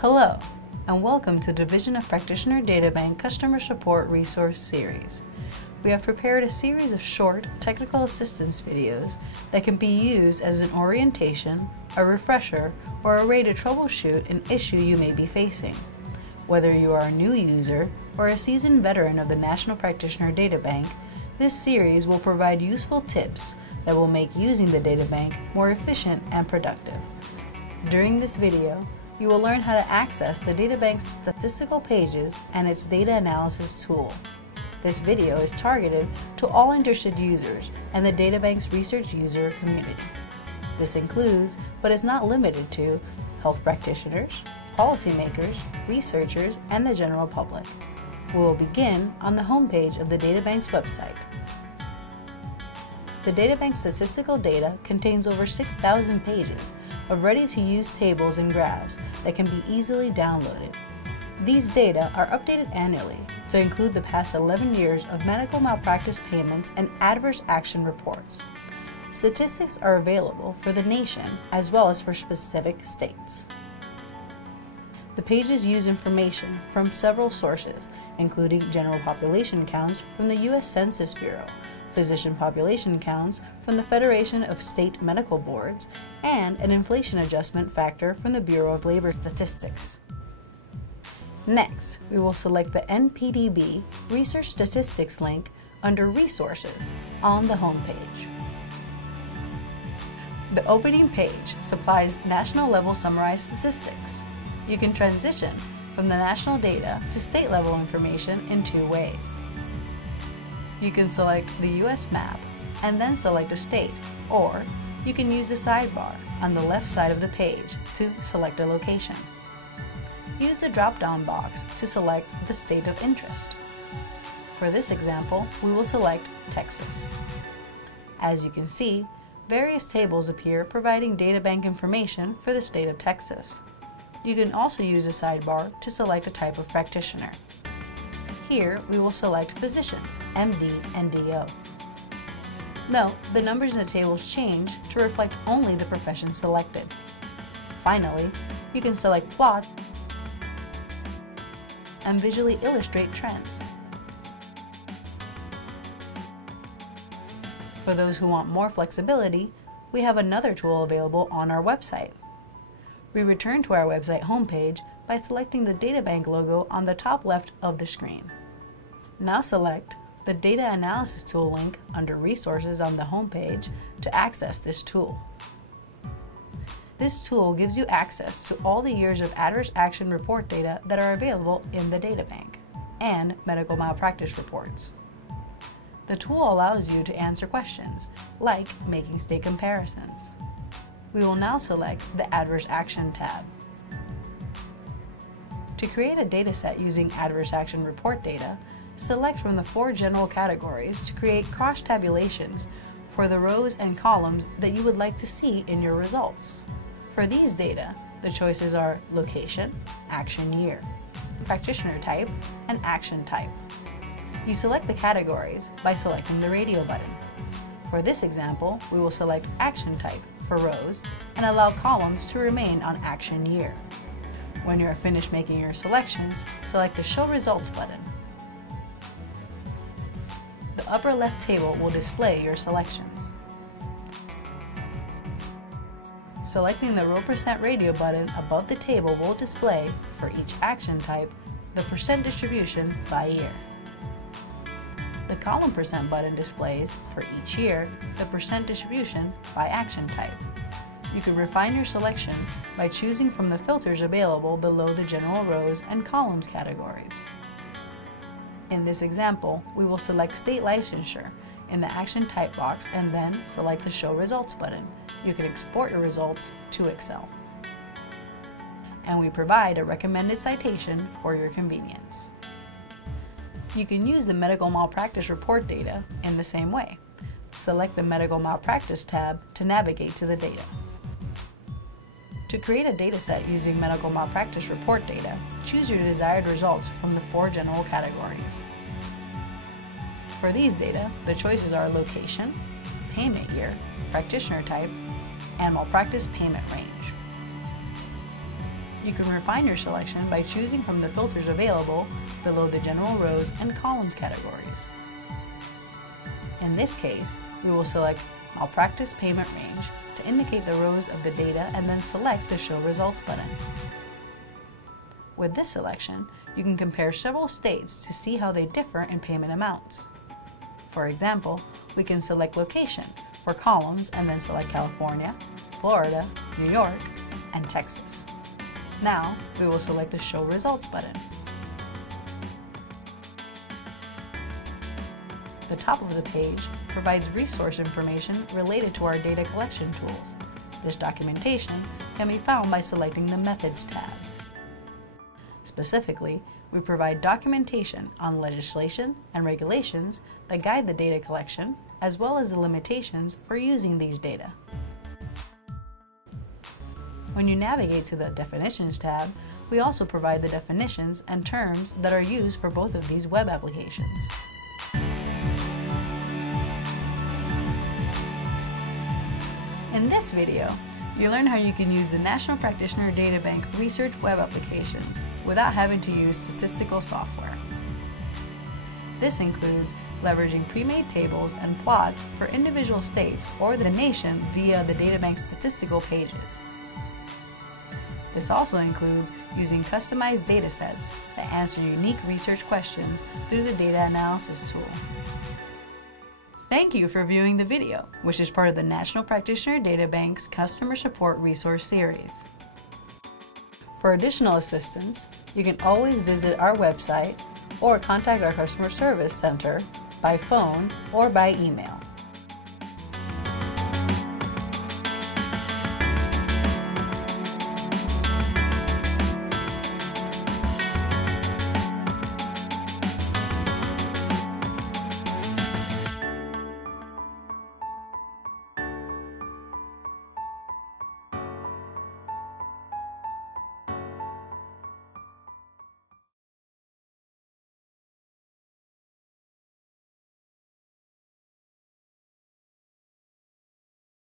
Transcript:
Hello, and welcome to Division of Practitioner Databank Customer Support Resource Series. We have prepared a series of short technical assistance videos that can be used as an orientation, a refresher, or a way to troubleshoot an issue you may be facing. Whether you are a new user or a seasoned veteran of the National Practitioner Databank, this series will provide useful tips that will make using the databank more efficient and productive. During this video, you will learn how to access the databank's statistical pages and its data analysis tool. This video is targeted to all interested users and the databank's research user community. This includes, but is not limited to, health practitioners, policymakers, researchers, and the general public. We will begin on the homepage of the databank's website. The databank's statistical data contains over 6,000 pages of ready-to-use tables and graphs that can be easily downloaded. These data are updated annually to include the past 11 years of medical malpractice payments and adverse action reports. Statistics are available for the nation as well as for specific states. The pages use information from several sources, including general population counts from the U.S. Census Bureau, physician population counts from the Federation of State Medical Boards, and an inflation adjustment factor from the Bureau of Labor Statistics. Next, we will select the NPDB Research Statistics link under Resources on the home page. The opening page supplies national-level summarized statistics. You can transition from the national data to state-level information in two ways. You can select the U.S. map and then select a state, or you can use the sidebar on the left side of the page to select a location. Use the drop-down box to select the state of interest. For this example, we will select Texas. As you can see, various tables appear providing databank information for the state of Texas. You can also use the sidebar to select a type of practitioner. Here, we will select Physicians, MD and DO. Note, the numbers in the tables change to reflect only the profession selected. Finally, you can select Plot and visually illustrate trends. For those who want more flexibility, we have another tool available on our website. We return to our website homepage by selecting the databank logo on the top left of the screen. Now select the Data Analysis Tool link under Resources on the homepage to access this tool. This tool gives you access to all the years of adverse action report data that are available in the databank and medical malpractice reports. The tool allows you to answer questions like making state comparisons. We will now select the Adverse Action tab. To create a dataset using adverse action report data, select from the 4 general categories to create cross-tabulations for the rows and columns that you would like to see in your results. For these data, the choices are Location, Action Year, Practitioner Type, and Action Type. You select the categories by selecting the radio button. For this example, we will select Action Type for rows and allow columns to remain on Action Year. When you are finished making your selections, select the Show Results button. The upper left table will display your selections. Selecting the Row % Radio button above the table will display, for each action type, the % distribution by year. The Column % button displays, for each year, the % distribution by action type. You can refine your selection by choosing from the filters available below the General Rows and Columns categories. In this example, we will select State Licensure in the Action Type box and then select the Show Results button. You can export your results to Excel. And we provide a recommended citation for your convenience. You can use the medical malpractice report data in the same way. Select the Medical Malpractice tab to navigate to the data. To create a dataset using medical malpractice report data, choose your desired results from the 4 general categories. For these data, the choices are Location, Payment Year, Practitioner Type, and Malpractice Payment Range. You can refine your selection by choosing from the filters available below the general rows and columns categories. In this case, we will select Malpractice Payment Range to indicate the rows of the data and then select the Show Results button. With this selection, you can compare several states to see how they differ in payment amounts. For example, we can select Location for columns and then select California, Florida, New York, and Texas. Now, we will select the Show Results button. The top of the page provides resource information related to our data collection tools. This documentation can be found by selecting the Methods tab. Specifically, we provide documentation on legislation and regulations that guide the data collection, as well as the limitations for using these data. When you navigate to the Definitions tab, we also provide the definitions and terms that are used for both of these web applications. In this video, you learn how you can use the National Practitioner Data Bank research web applications without having to use statistical software. This includes leveraging pre-made tables and plots for individual states or the nation via the databank's statistical pages. This also includes using customized data sets that answer unique research questions through the data analysis tool. Thank you for viewing the video, which is part of the National Practitioner Data Bank's Customer Support Resource Series. For additional assistance, you can always visit our website or contact our Customer Service Center by phone or by email.